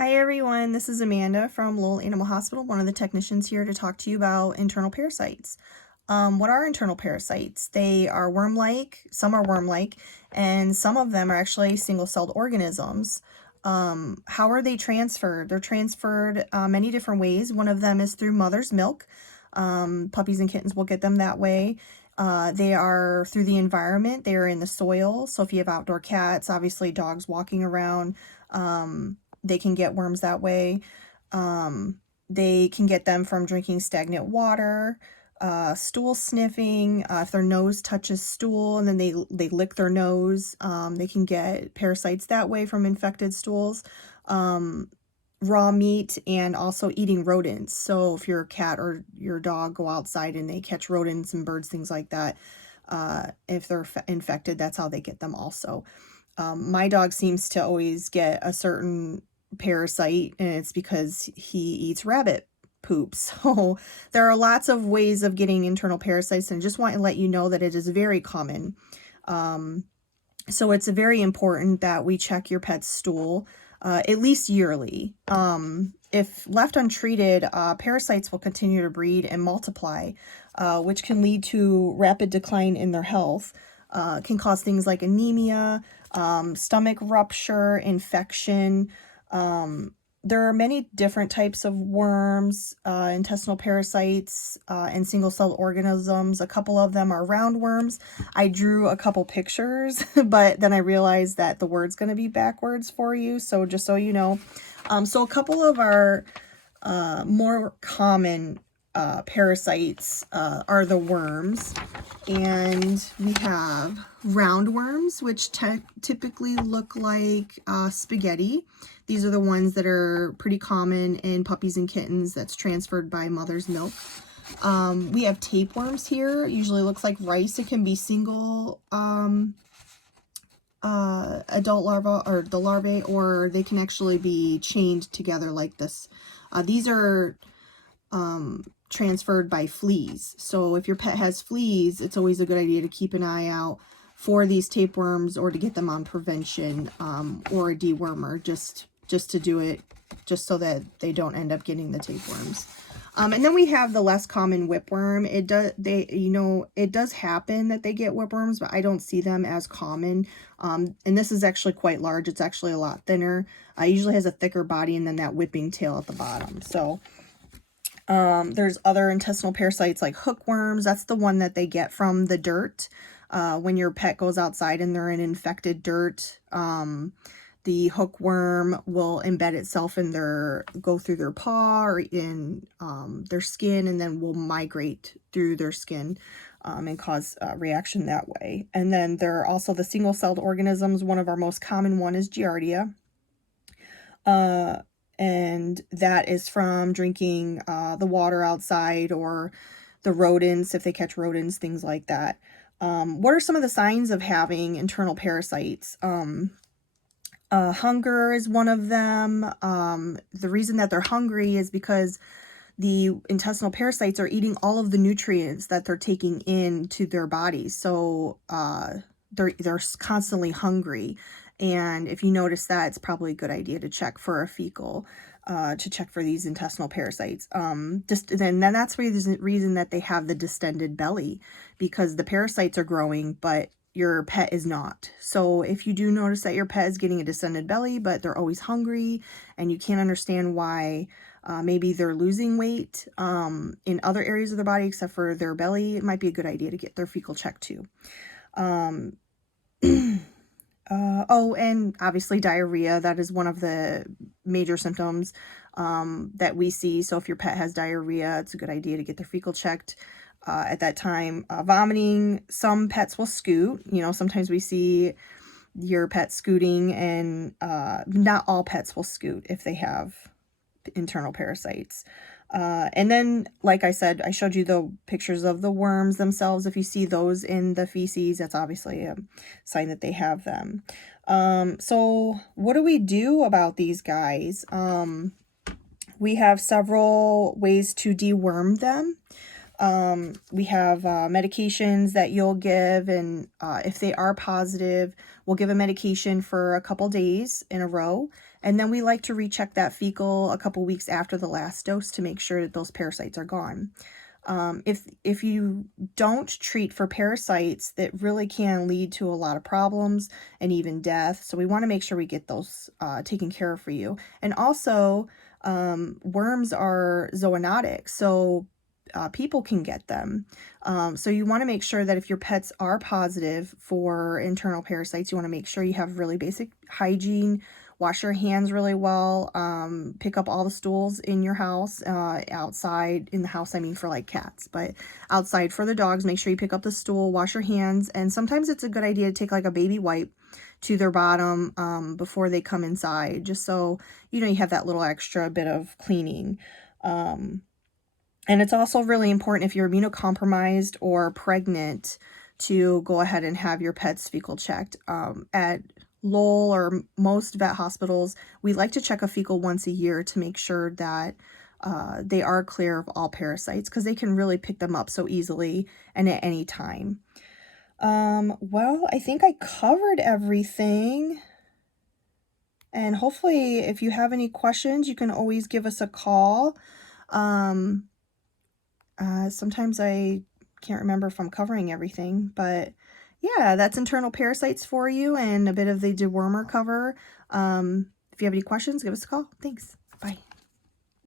Hi everyone, this is Amanda from Lowell Animal Hospital, one of the technicians here to talk to you about internal parasites. What are internal parasites? They are worm-like, some are worm-like, and some of them are actually single-celled organisms. How are they transferred? They're transferred many different ways. One of them is through mother's milk. Puppies and kittens will get them that way. They are through the environment. They are in the soil. So if you have outdoor cats, obviously dogs walking around, they can get worms that way. They can get them from drinking stagnant water, stool sniffing. If their nose touches stool and then they lick their nose, they can get parasites that way from infected stools. Raw meat and also eating rodents. So if your cat or your dog go outside and they catch rodents and birds, things like that, if they're infected, that's how they get them also. My dog seems to always get a certain parasite, and it's because he eats rabbit poop. So there are lots of ways of getting internal parasites, and just want to let you know that it is very common. So it's very important that we check your pet's stool at least yearly. If left untreated, parasites will continue to breed and multiply, which can lead to rapid decline in their health. Can cause things like anemia, stomach rupture, infection. There are many different types of worms, intestinal parasites, and single-celled organisms. A couple of them are roundworms. I drew a couple pictures, but then I realized that the word's going to be backwards for you, so just so you know. So a couple of our more common parasites are the worms, and we have roundworms, which typically look like spaghetti. These are the ones that are pretty common in puppies and kittens that's transferred by mother's milk. We have tapeworms here. It usually looks like rice. It can be single adult larva, or the larvae, or they can actually be chained together like this. These are transferred by fleas. So if your pet has fleas, it's always a good idea to keep an eye out for these tapeworms, or to get them on prevention, or a dewormer, just to do it, just so that they don't end up getting the tapeworms. And then we have the less common whipworm. It does happen that they get whipworms, but I don't see them as common. And this is actually quite large. It's actually a lot thinner. It usually has a thicker body and then that whipping tail at the bottom. So there's other intestinal parasites like hookworms. That's the one that they get from the dirt. When your pet goes outside and they're in infected dirt, the hookworm will embed itself in go through their paw or in their skin, and then will migrate through their skin and cause a reaction that way. And then there are also the single-celled organisms. One of our most common one is Giardia. And that is from drinking the water outside, or the rodents, if they catch rodents, things like that. What are some of the signs of having internal parasites? Hunger is one of them. The reason that they're hungry is because the intestinal parasites are eating all of the nutrients that they're taking into their bodies. So they're constantly hungry. And if you notice that, it's probably a good idea to check for a fecal, to check for these intestinal parasites. Then that's the reason that they have the distended belly, because the parasites are growing, but your pet is not. So if you do notice that your pet is getting a distended belly, but they're always hungry, and you can't understand why, maybe they're losing weight in other areas of their body except for their belly, it might be a good idea to get their fecal checked too. Oh, and obviously diarrhea. That is one of the major symptoms that we see. So if your pet has diarrhea, it's a good idea to get their fecal checked at that time. Vomiting. Some pets will scoot. Sometimes we see your pet scooting, and not all pets will scoot if they have internal parasites. And then, like I said, I showed you the pictures of the worms themselves. If you see those in the feces, that's obviously a sign that they have them. So what do we do about these guys? We have several ways to deworm them. We have medications that you'll give, and if they are positive, we'll give a medication for a couple days in a row, And then we like to recheck that fecal a couple weeks after the last dose to make sure that those parasites are gone. If you don't treat for parasites, that really can lead to a lot of problems and even death. So we want to make sure we get those taken care of for you. And also, worms are zoonotic, so people can get them. So you want to make sure that if your pets are positive for internal parasites, you want to make sure you have really basic hygiene. Wash your hands really well. Pick up all the stools in your house, outside in the house, I mean for like cats, but outside for the dogs, make sure you pick up the stool, wash your hands. And sometimes it's a good idea to take like a baby wipe to their bottom before they come inside, just so you have that little extra bit of cleaning. And it's also really important if you're immunocompromised or pregnant to go ahead and have your pet's fecal checked. At Lowell or most vet hospitals, we like to check a fecal once a year to make sure that they are clear of all parasites, because they can really pick them up so easily and at any time. Well, I think I covered everything. And hopefully, if you have any questions, you can always give us a call. Sometimes I can't remember if I'm covering everything, but yeah, that's internal parasites for you and a bit of the dewormer cover. If you have any questions, give us a call. Thanks. Bye.